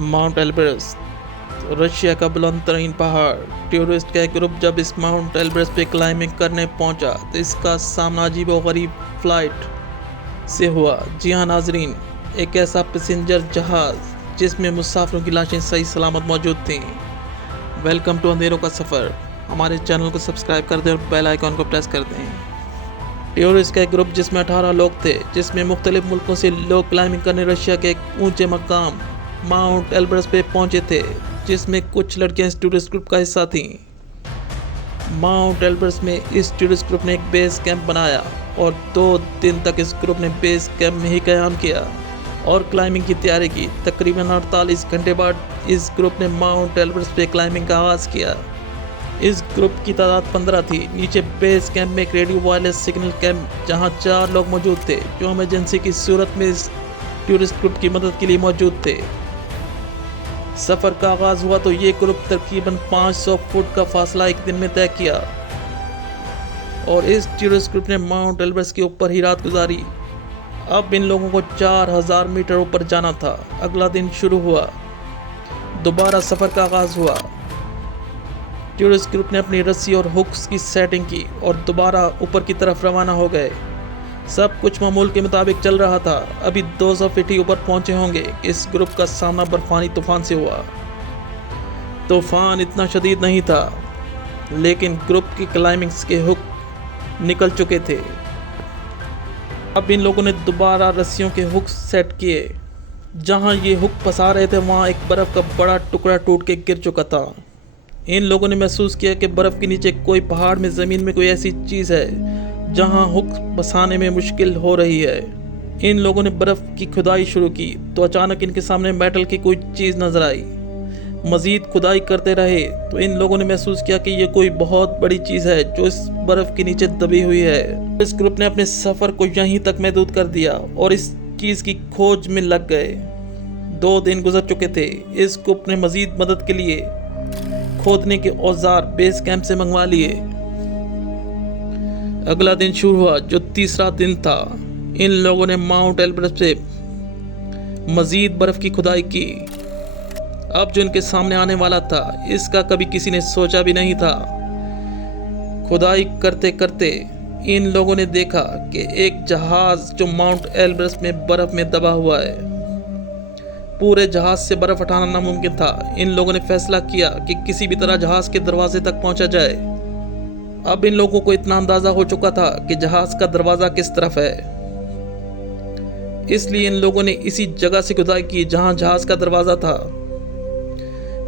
Mount Elbrus Russia का बुलंद तरीन पहाड़। टूरिस्ट का एक ग्रुप जब इस माउंट एल्ब्रस पे क्लाइंबिंग करने पहुंचा तो इसका सामना अजीब और गरीब फ्लाइट से हुआ। जी हाँ नाजरीन, एक ऐसा पैसेंजर जहाज़ जिसमें मुसाफिरों की लाशें सही सलामत मौजूद थीं। वेलकम टू अंधेरों का सफ़र। हमारे चैनल को सब्सक्राइब कर दें और बेल आइकॉन को प्रेस कर दें। टूरिस्ट का एक ग्रुप जिसमें 18 लोग थे, जिसमें मुख्तलिफ मुल्कों से लोग क्लाइंबिंग करने रशिया के एक ऊंचे मकाम माउंट एल्ब्रस पे पहुंचे थे, जिसमें कुछ लड़कियां इस टूरिस्ट ग्रुप का हिस्सा थीं। माउंट एल्ब्रस में इस टूरिस्ट ग्रुप ने एक बेस कैंप बनाया और 2 दिन तक इस ग्रुप ने बेस कैंप में ही क़याम किया और क्लाइंबिंग की तैयारी की। तकरीबन 48 घंटे बाद इस ग्रुप ने माउंट एल्ब्रस पे क्लाइंबिंग का आगाज़ किया। इस ग्रुप की तादाद 15 थी। नीचे बेस कैंप में एक रेडियो वायरलेस सिग्नल कैंप जहां 4 लोग मौजूद थे जो इमरजेंसी की सूरत में इस टूरिस्ट ग्रुप की मदद के लिए मौजूद थे। सफ़र का आगाज़ हुआ तो ये ग्रुप तकरीबन 500 फुट का फासला एक दिन में तय किया और इस टूरिस्ट ग्रुप ने माउंट एल्ब्रस के ऊपर ही रात गुजारी। अब इन लोगों को 4000 मीटर ऊपर जाना था। अगला दिन शुरू हुआ, दोबारा सफ़र का आगाज़ हुआ। टूरिस्ट ग्रुप ने अपनी रस्सी और हुक्स की सेटिंग की और दोबारा ऊपर की तरफ रवाना हो गए। सब कुछ मामूल के मुताबिक चल रहा था। अभी 200 फीट ही ऊपर पहुंचे होंगे। इस ग्रुप का सामना बर्फानी तूफान से हुआ। तूफान इतना शदीद नहीं था, लेकिन ग्रुप की क्लाइंबिंग्स के हुक निकल चुके थे। अब इन लोगों ने दोबारा रस्सियों के हुक सेट किए। जहां ये हुक फंसा रहे थे वहां एक बर्फ़ का बड़ा टुकड़ा टूट के गिर चुका था। इन लोगों ने महसूस किया कि बर्फ़ के नीचे कोई पहाड़ में ज़मीन में कोई ऐसी चीज़ है जहां हुक फंसाने में मुश्किल हो रही है। इन लोगों ने बर्फ़ की खुदाई शुरू की तो अचानक इनके सामने मेटल की कोई चीज़ नज़र आई। मज़ीद खुदाई करते रहे तो इन लोगों ने महसूस किया कि ये कोई बहुत बड़ी चीज़ है जो इस बर्फ़ के नीचे दबी हुई है। इस ग्रुप ने अपने सफ़र को यहीं तक महदूद कर दिया और इस चीज़ की खोज में लग गए। 2 दिन गुजर चुके थे। इस ग्रुप ने मज़ीद मदद के लिए खोदने के औजार बेस कैंप से मंगवा लिए। अगला दिन शुरू हुआ जो तीसरा दिन था। इन लोगों ने माउंट एल्ब्रस से मजीद बर्फ की खुदाई की। अब जो इनके सामने आने वाला था इसका कभी किसी ने सोचा भी नहीं था। खुदाई करते करते इन लोगों ने देखा कि एक जहाज जो माउंट एल्ब्रस में बर्फ में दबा हुआ है। पूरे जहाज से बर्फ हटाना नामुमकिन था। इन लोगों ने फैसला किया कि किसी भी तरह जहाज के दरवाजे तक पहुंचा जाए। अब इन लोगों को इतना अंदाजा हो चुका था कि जहाज का दरवाजा किस तरफ है, इसलिए इन लोगों ने इसी जगह से खुदाई की जहां जहाज का दरवाजा था।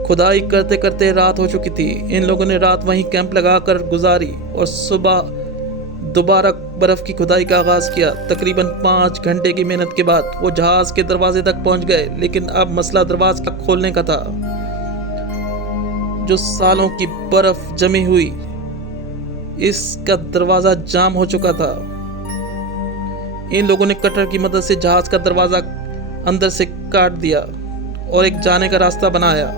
खुदाई करते करते रात हो चुकी थी। इन लोगों ने रात वहीं कैंप लगाकर गुजारी और सुबह दोबारा बर्फ की खुदाई का आगाज़ किया। तकरीबन 5 घंटे की मेहनत के बाद वो जहाज के दरवाजे तक पहुंच गए, लेकिन अब मसला दरवाजा खोलने का था। जो सालों की बर्फ जमी हुई, इसका दरवाजा जाम हो चुका था। इन लोगों ने कटर की मदद से जहाज का दरवाजा अंदर से काट दिया और एक जाने का रास्ता बनाया।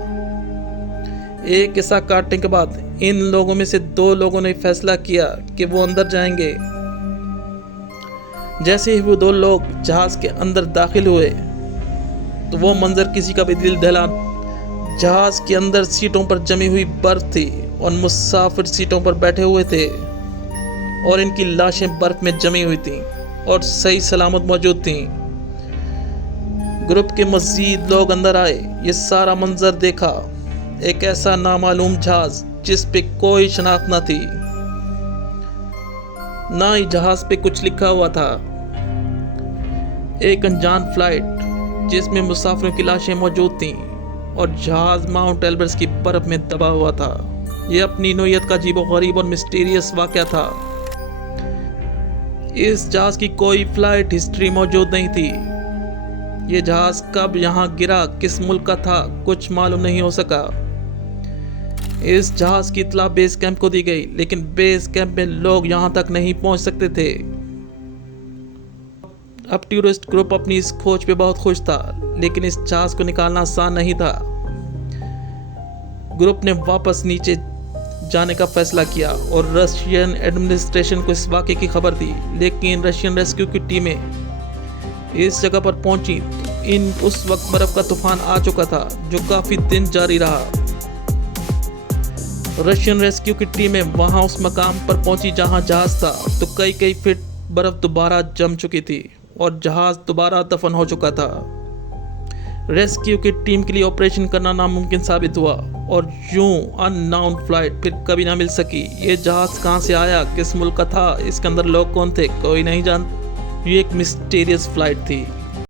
एक हिस्सा काटने के बाद इन लोगों में से 2 लोगों ने फैसला किया कि वो अंदर जाएंगे। जैसे ही वो 2 लोग जहाज के अंदर दाखिल हुए तो वो मंजर किसी का भी दिल दहला। जहाज के अंदर सीटों पर जमी हुई बर्फ थी और मुसाफिर सीटों पर बैठे हुए थे और इनकी लाशें बर्फ में जमी हुई थीं और सही सलामत मौजूद थीं। ग्रुप के मज़ीद लोग अंदर आए। ये सारा मंजर देखा। एक ऐसा नामालूम जहाज जिस पे कोई शनाख्त न थी, ना ही जहाज पे कुछ लिखा हुआ था। एक अनजान फ्लाइट जिसमें मुसाफिरों की लाशें मौजूद थीं और जहाज माउंट एल्ब्रस की बर्फ में दबा हुआ था। यह अपनी नोयत का अजीबोगरीब और मिस्टीरियस वाक़या था। इस जहाज की कोई फ्लाइट हिस्ट्री मौजूद नहीं थी। यह जहाज कब यहाँ गिरा, किस मुल्क का था, कुछ मालूम नहीं हो सका। इस जहाज की इत्तला बेस कैंप को दी गई, लेकिन बेस कैंप में लोग यहाँ तक नहीं पहुँच सकते थे। अब टूरिस्ट ग्रुप अपनी इस खोज पे बहुत खुश था, लेकिन इस जहाज को निकालना आसान नहीं था। ग्रुप ने वापस नीचे जाने का फैसला किया और रशियन एडमिनिस्ट्रेशन को इस वाक़े की खबर दी, लेकिन रशियन रेस्क्यू की टीमें इस जगह पर पहुंची उस वक्त बर्फ का तूफान आ चुका था जो काफी दिन जारी रहा। रशियन रेस्क्यू की टीमें वहां उस मकाम पर पहुंची जहां जहाज था तो कई फीट बर्फ दोबारा जम चुकी थी और जहाज दोबारा दफन हो चुका था। रेस्क्यू की टीम के लिए ऑपरेशन करना नामुमकिन साबित हुआ और यूं अननाउन फ्लाइट फिर कभी ना मिल सकी। ये जहाज कहां से आया, किस मुल्क का था, इसके अंदर लोग कौन थे, कोई नहीं जानता। ये एक मिस्टीरियस फ्लाइट थी।